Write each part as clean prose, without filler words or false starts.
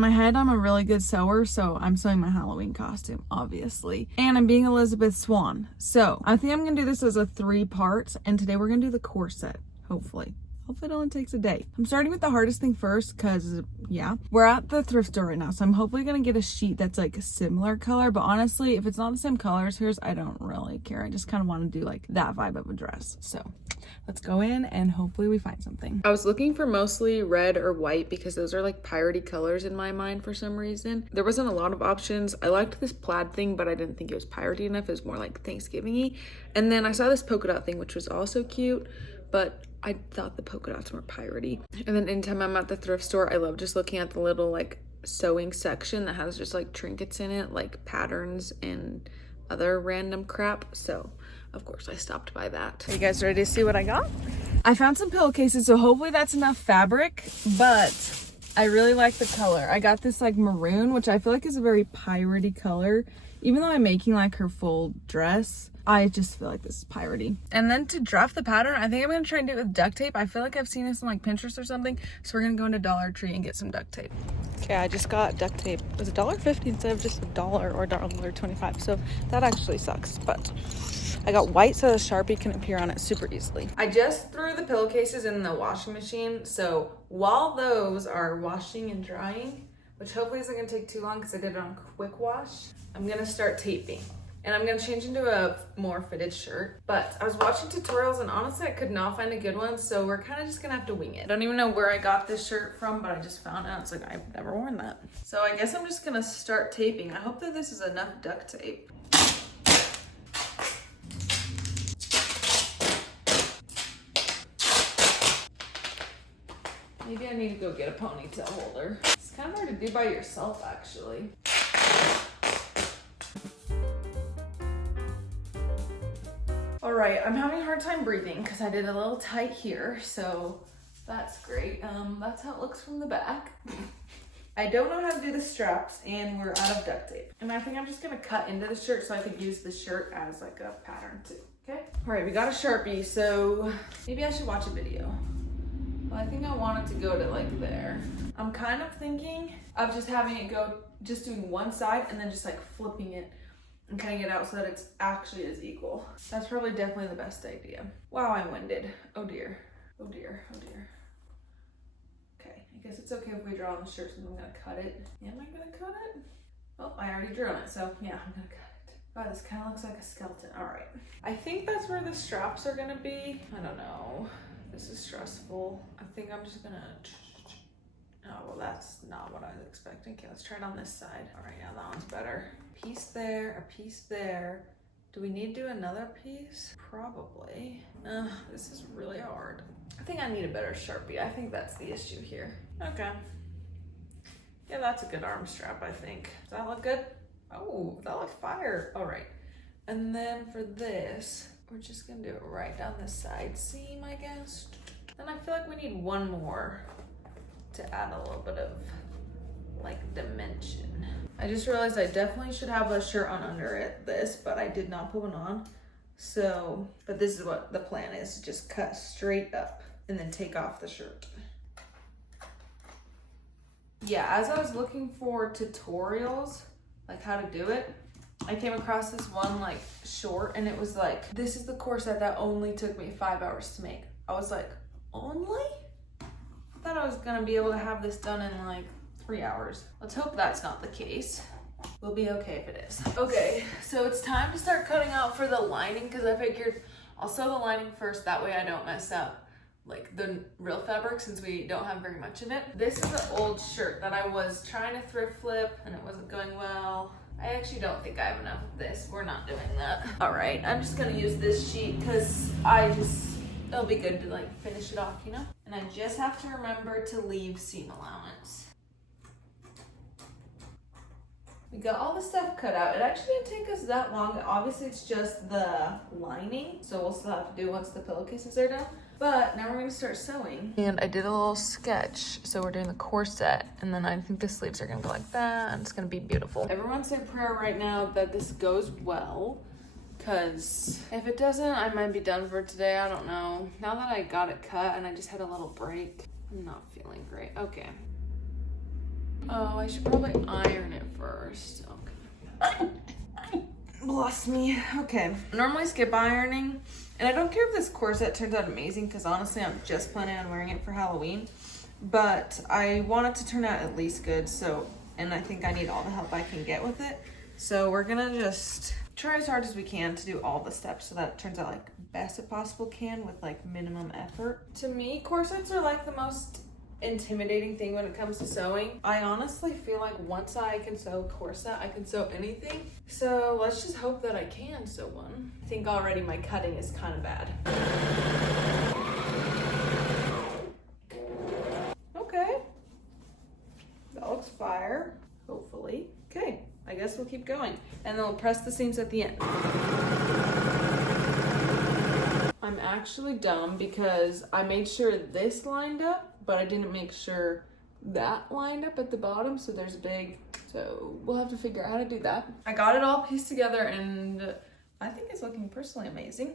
In my head, I'm a really good sewer, so I'm sewing my Halloween costume, obviously. And I'm being Elizabeth Swan. So I think I'm gonna do this as a 3-part, and today we're gonna do the corset, hopefully. Hopefully it only takes a day. I'm starting with the hardest thing first because, yeah, we're at the thrift store right now. So I'm hopefully going to get a sheet that's like a similar color. But honestly, if it's not the same color as hers, I don't really care. I just kind of want to do like that vibe of a dress. So let's go in and hopefully we find something. I was looking for mostly red or white because those are like piratey colors in my mind for some reason. There wasn't a lot of options. I liked this plaid thing, but I didn't think it was piratey enough. It was more like Thanksgiving-y. And then I saw this polka dot thing, which was also cute, but I thought the polka dots were piratey. And then anytime I'm at the thrift store, I love just looking at the little like sewing section that has just like trinkets in it, like patterns and other random crap. So of course I stopped by that. Are you guys ready to see what I got? I found some pillowcases, so hopefully that's enough fabric, but I really like the color. I got this like maroon, which I feel like is a very piratey color. Even though I'm making like her full dress, I just feel like this is piratey. And then to draft the pattern, I think I'm gonna try and do it with duct tape. I feel like I've seen this on like Pinterest or something. So we're gonna go into Dollar Tree and get some duct tape. Okay, I just got duct tape. It was $1.50 instead of just $1 or $1.25. So that actually sucks, but I got white so the Sharpie can appear on it super easily. I just threw the pillowcases in the washing machine. So while those are washing and drying, which hopefully isn't gonna take too long because I did it on quick wash, I'm gonna start taping. And I'm gonna change into a more fitted shirt. But I was watching tutorials and honestly I could not find a good one, so we're kind of just gonna have to wing it. I don't even know where I got this shirt from, but I just found it. It's like, I've never worn that. So I guess I'm just gonna start taping. I hope that this is enough duct tape. Maybe I need to go get a ponytail holder. It's kind of hard to do by yourself, actually. All right, I'm having a hard time breathing because I did a little tight here, so that's great. That's how it looks from the back. I don't know how to do the straps and we're out of duct tape. And I think I'm just gonna cut into the shirt so I could use the shirt as like a pattern too, okay? All right, we got a Sharpie, so maybe I should watch a video. Well, I think I want it to go to like there. I'm kind of thinking of just having it go, just doing one side and then just like flipping it and cutting it out so that it's actually as equal. That's probably definitely the best idea. Wow, I'm winded. Oh dear, oh dear, oh dear. Okay, I guess it's okay if we draw on the shirt, so I'm gonna cut it. Am I gonna cut it? Oh, I already drew on it, so yeah, I'm gonna cut it. Wow, this kind of looks like a skeleton. All right. I think that's where the straps are gonna be. I don't know. This is stressful. I think I'm just gonna, oh, well, that's not what I was expecting. Okay, let's try it on this side. All right, yeah, that one's better. Piece there, a piece there. Do we need to do another piece? Probably. This is really hard. I think I need a better Sharpie. I think that's the issue here. Okay. Yeah, that's a good arm strap, I think. Does that look good? Oh, that looks fire. All right. And then for this, we're just gonna do it right down the side seam, I guess. Then I feel like we need one more to add a little bit of like dimension. I just realized I definitely should have a shirt on under this, but I did not put one on. So, but this is what the plan is, just cut straight up and then take off the shirt. Yeah, as I was looking for tutorials, like how to do it, I came across this one like short and it was like, this is the corset that only took me 5 hours to make. I was like, only? I thought I was gonna be able to have this done in like 3 hours. Let's hope that's not the case. We'll be okay if it is. Okay, so it's time to start cutting out for the lining because I figured I'll sew the lining first, that way I don't mess up like the real fabric since we don't have very much of it. This is an old shirt that I was trying to thrift flip and it wasn't going well. I actually don't think I have enough of this. We're not doing that. All right, I'm just gonna use this sheet because it'll be good to like finish it off, you know? And I just have to remember to leave seam allowance. We got all the stuff cut out. It actually didn't take us that long. Obviously it's just the lining, so we'll still have to do once the pillowcases are done. But now we're gonna start sewing. And I did a little sketch. So we're doing the corset and then I think the sleeves are gonna go like that and it's gonna be beautiful. Everyone say a prayer right now that this goes well, because if it doesn't, I might be done for today. I don't know. Now that I got it cut and I just had a little break, I'm not feeling great. Okay. Oh, I should probably iron it first. Okay. Bless me. Okay. I normally skip ironing, and I don't care if this corset turns out amazing because honestly, I'm just planning on wearing it for Halloween. But I want it to turn out at least good, so, and I think I need all the help I can get with it. So we're gonna just try as hard as we can to do all the steps so that it turns out like best it possible can with like minimum effort. To me, corsets are like the most intimidating thing when it comes to sewing. I honestly feel like once I can sew a corset, I can sew anything. So let's just hope that I can sew one. I think already my cutting is kind of bad. Okay. That looks fire, hopefully. Okay, I guess we'll keep going. And then we'll press the seams at the end. I'm actually dumb because I made sure this lined up, but I didn't make sure that lined up at the bottom, so there's a big, so we'll have to figure out how to do that. I got it all pieced together and I think it's looking personally amazing.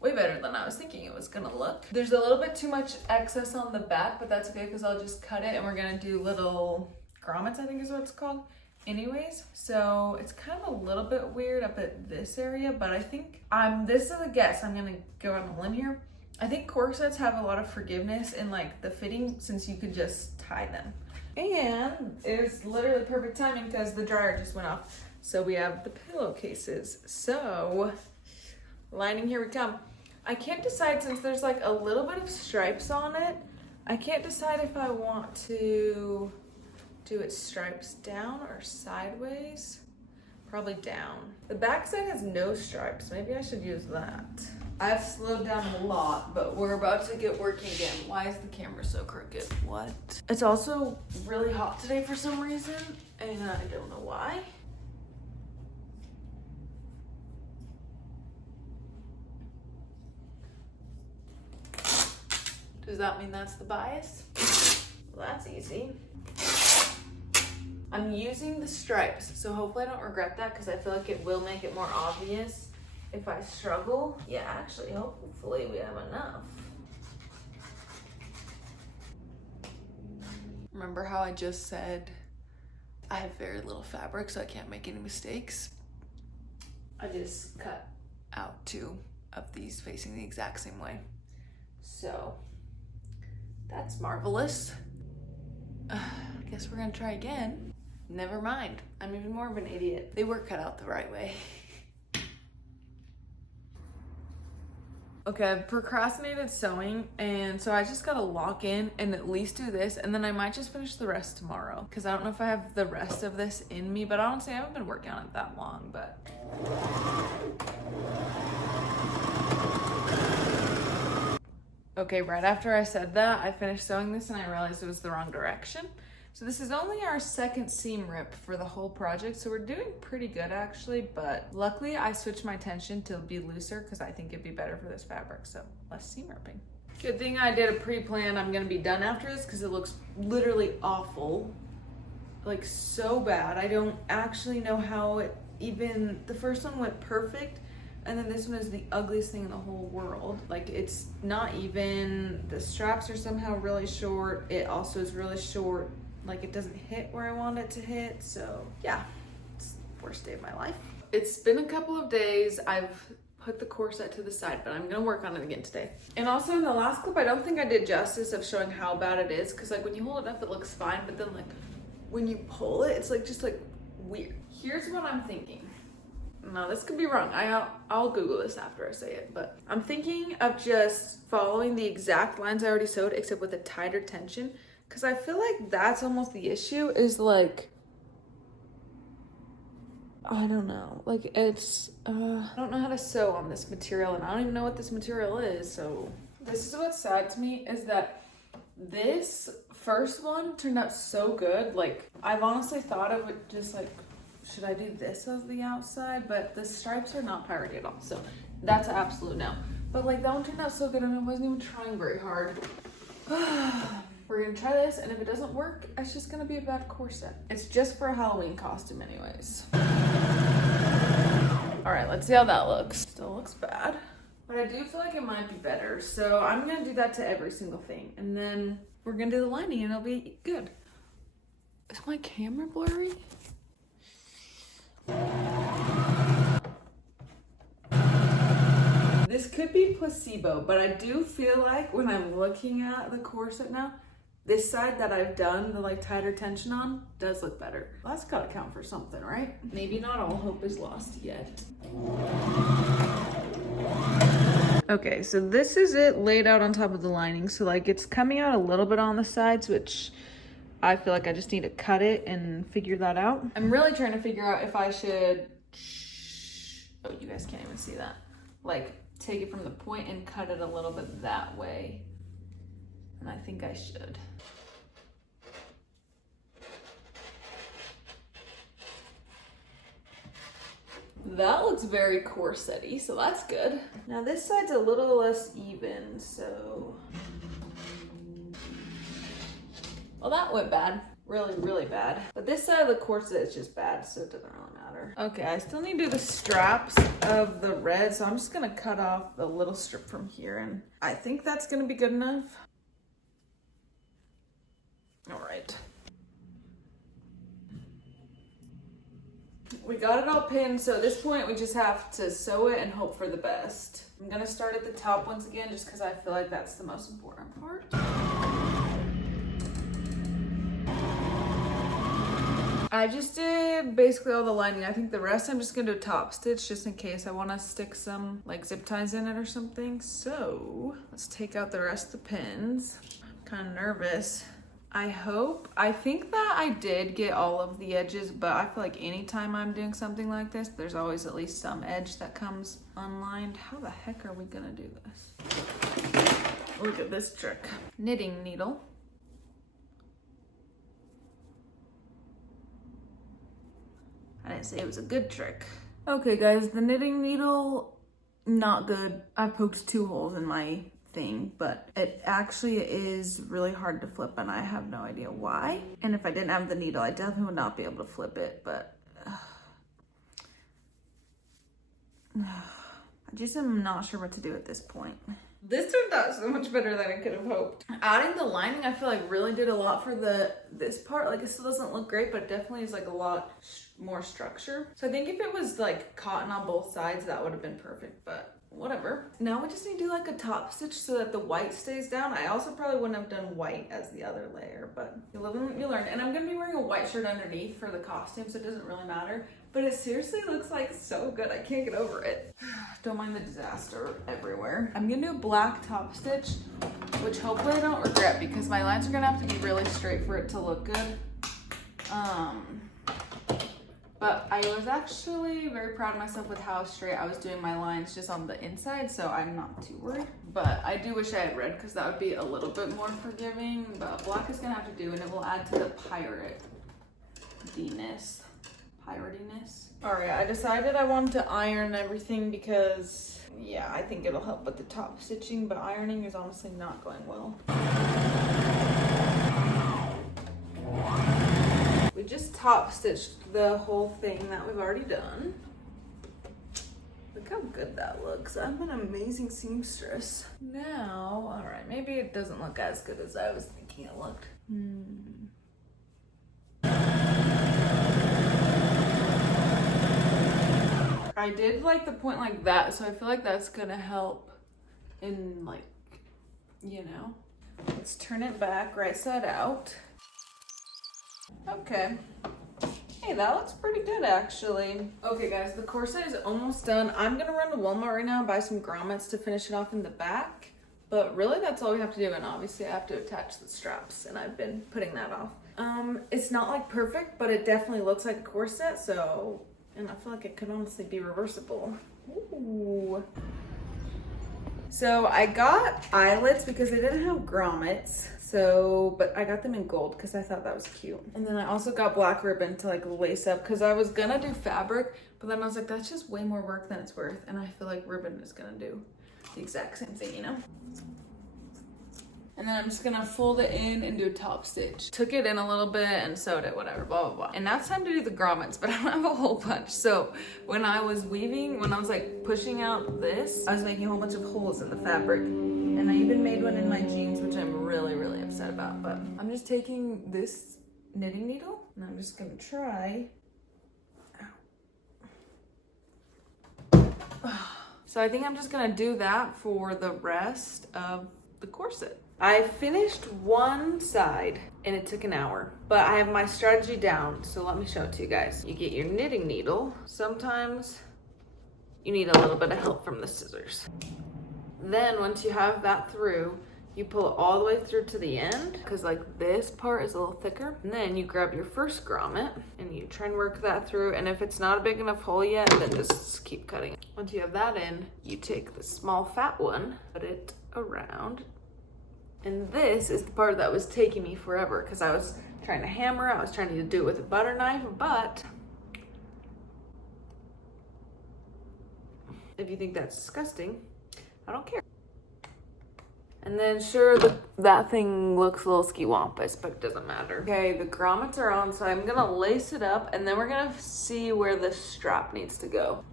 Way better than I was thinking it was gonna look. There's a little bit too much excess on the back, but that's okay because I'll just cut it and we're gonna do little grommets, I think is what it's called. Anyways, so it's kind of a little bit weird up at this area, but I think this is a guess. I'm gonna go on a limb here. I think corsets have a lot of forgiveness in like the fitting since you could just tie them. And it was literally perfect timing because the dryer just went off. So we have the pillowcases. So lining, here we come. I can't decide since there's like a little bit of stripes on it. I can't decide if I want to do it stripes down or sideways. Probably down. The back side has no stripes. Maybe I should use that. I've slowed down a lot, but we're about to get working again. Why is the camera so crooked? What? It's also really hot today for some reason, and I don't know why. Does that mean that's the bias? Well, that's easy. I'm using the stripes, so hopefully I don't regret that because I feel like it will make it more obvious if I struggle. Yeah, actually, hopefully we have enough. Remember how I just said I have very little fabric, so I can't make any mistakes? I just cut out 2 of these facing the exact same way. So that's marvelous. I guess we're gonna try again. Never mind, I'm even more of an idiot. They were cut out the right way. Okay, I've procrastinated sewing, and so I just gotta lock in and at least do this, and then I might just finish the rest tomorrow, because I don't know if I have the rest of this in me, but honestly, I haven't been working on it that long, but. Okay, right after I said that, I finished sewing this and I realized it was the wrong direction. So this is only our second seam rip for the whole project, so we're doing pretty good actually, but luckily I switched my tension to be looser because I think it'd be better for this fabric, so less seam ripping. Good thing I did a pre-plan. I'm gonna be done after this because it looks literally awful. Like so bad. I don't actually know how it even, the first one went perfect, and then this one is the ugliest thing in the whole world. Like it's not even, the straps are somehow really short. It also is really short. Like it doesn't hit where I want it to hit. So yeah, it's the worst day of my life. It's been a couple of days. I've put the corset to the side, but I'm gonna work on it again today. And also in the last clip, I don't think I did justice of showing how bad it is. Cause like when you hold it up, it looks fine. But then like when you pull it, it's like just like weird. Here's what I'm thinking. Now this could be wrong. I'll Google this after I say it, but I'm thinking of just following the exact lines I already sewed except with a tighter tension. Cause I feel like that's almost the issue is like, I don't know, like it's, I don't know how to sew on this material and I don't even know what this material is. So this is what's sad to me is that this first one turned out so good. Like I've honestly thought of it just like, should I do this as the outside? But the stripes are not priority at all. So that's an absolute no. But like that one turned out so good and I wasn't even trying very hard. We're gonna try this, and if it doesn't work, it's just gonna be a bad corset. It's just for a Halloween costume anyways. All right, let's see how that looks. Still looks bad, but I do feel like it might be better. So I'm gonna do that to every single thing, and then we're gonna do the lining and it'll be good. Is my camera blurry? This could be placebo, but I do feel like when I'm looking at the corset now, this side that I've done the like tighter tension on does look better. Well, that's gotta count for something, right? Maybe not all hope is lost yet. Okay, so this is it laid out on top of the lining. So like it's coming out a little bit on the sides, which I feel like I just need to cut it and figure that out. I'm really trying to figure out if I should, oh, you guys can't even see that. Like take it from the point and cut it a little bit that way. And I think I should. That looks very corset-y, so that's good. Now this side's a little less even, so. Well, that went bad. Really, really bad. But this side of the corset is just bad, so it doesn't really matter. Okay, I still need to do the straps of the red, so I'm just gonna cut off a little strip from here, and I think that's gonna be good enough. All right. We got it all pinned, so at this point we just have to sew it and hope for the best. I'm gonna start at the top once again just because I feel like that's the most important part. I just did basically all the lining. I think the rest I'm just gonna do a top stitch just in case I wanna stick some like zip ties in it or something. So let's take out the rest of the pins. I'm kind of nervous. I think that I did get all of the edges, but I feel like anytime I'm doing something like this, there's always at least some edge that comes unlined. How the heck are we gonna do this? Look at this trick. Knitting needle. I didn't say it was a good trick. Okay guys, the knitting needle, not good. I poked 2 holes in my thing, but it actually is really hard to flip and I have no idea why. And if I didn't have the needle, I definitely would not be able to flip it, but I just am not sure what to do at this point. This turned out so much better than I could have hoped. Adding the lining, I feel like really did a lot for this part. Like it still doesn't look great, but definitely is like a lot more structure. So I think if it was like cotton on both sides, that would have been perfect, but whatever. Now we just need to do like a top stitch so that the white stays down. I also probably wouldn't have done white as the other layer, but you live and you learn. And I'm gonna be wearing a white shirt underneath for the costume, so it doesn't really matter. But it seriously looks like so good. I can't get over it. Don't mind the disaster everywhere. I'm gonna do a black top stitch, which hopefully I don't regret because my lines are gonna have to be really straight for it to look good. But I was actually very proud of myself with how straight I was doing my lines just on the inside, so I'm not too worried. But I do wish I had red because that would be a little bit more forgiving, but black is gonna have to do, and it will add to the piratiness. All right, I decided I wanted to iron everything because, yeah, I think it'll help with the top stitching, but ironing is honestly not going well. We just top stitched the whole thing that we've already done. Look how good that looks. I'm an amazing seamstress. Now, all right, maybe it doesn't look as good as I was thinking it looked. I did like the point like that, so I feel like that's gonna help in like, you know. Let's turn it back right side out. Okay. Hey, that looks pretty good actually. Okay guys, the corset is almost done. I'm gonna run to Walmart right now and buy some grommets to finish it off in the back. But really that's all we have to do, and obviously I have to attach the straps and I've been putting that off. It's not like perfect, but it definitely looks like a corset, so, and I feel like it could honestly be reversible. Ooh. So I got eyelets because they didn't have grommets. So, but I got them in gold because I thought that was cute. And then I also got black ribbon to like lace up because I was gonna do fabric, but then I was like, that's just way more work than it's worth. And I feel like ribbon is gonna do the exact same thing, you know? And then I'm just gonna fold it in and do a top stitch. Took it in a little bit and sewed it, whatever, blah, blah, blah. And now it's time to do the grommets, but I don't have a whole bunch. So when I was weaving, when I was like pushing out this, I was making a whole bunch of holes in the fabric. And I even made one in my jeans, which I'm really, really upset about. But I'm just taking this knitting needle, and I'm just gonna try. So I think I'm just gonna do that for the rest of the corset. I finished one side and it took an hour, but I have my strategy down, so let me show it to you guys. You get your knitting needle. Sometimes you need a little bit of help from the scissors. Then once you have that through, you pull it all the way through to the end, because like this part is a little thicker. And then you grab your first grommet and you try and work that through. And if it's not a big enough hole yet, then just keep cutting. Once you have that in, you take the small fat one, put it around. And this is the part that was taking me forever, because I was trying to hammer, I was trying to do it with a butter knife, but if you think that's disgusting, I don't care. And then sure, that thing looks a little ski-wampus, but it doesn't matter. Okay, the grommets are on, so I'm gonna lace it up, and then we're gonna see where the strap needs to go.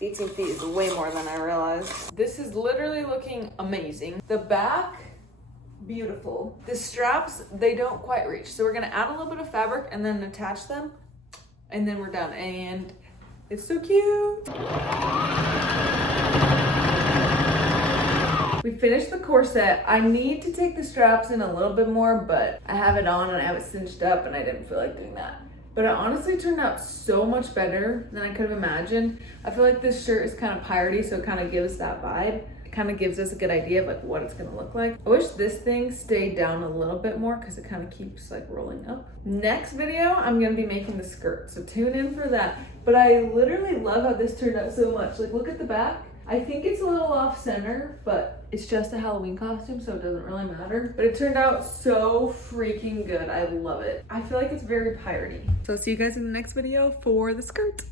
18 feet is way more than I realized. This is literally looking amazing. The back, beautiful. The straps, they don't quite reach. So we're gonna add a little bit of fabric and then attach them, and then we're done. And it's so cute. We finished the corset. I need to take the straps in a little bit more, but I have it on and I have it cinched up and I didn't feel like doing that. But it honestly turned out so much better than I could have imagined. I feel like this shirt is kind of piratey, so it kind of gives that vibe. It kind of gives us a good idea of like what it's gonna look like. I wish this thing stayed down a little bit more because it kind of keeps like rolling up. Next video, I'm gonna be making the skirt, so tune in for that. But I literally love how this turned out so much. Like look at the back. I think it's a little off center, but it's just a Halloween costume, so it doesn't really matter. But it turned out so freaking good. I love it. I feel like it's very piratey. So see you guys in the next video for the skirt.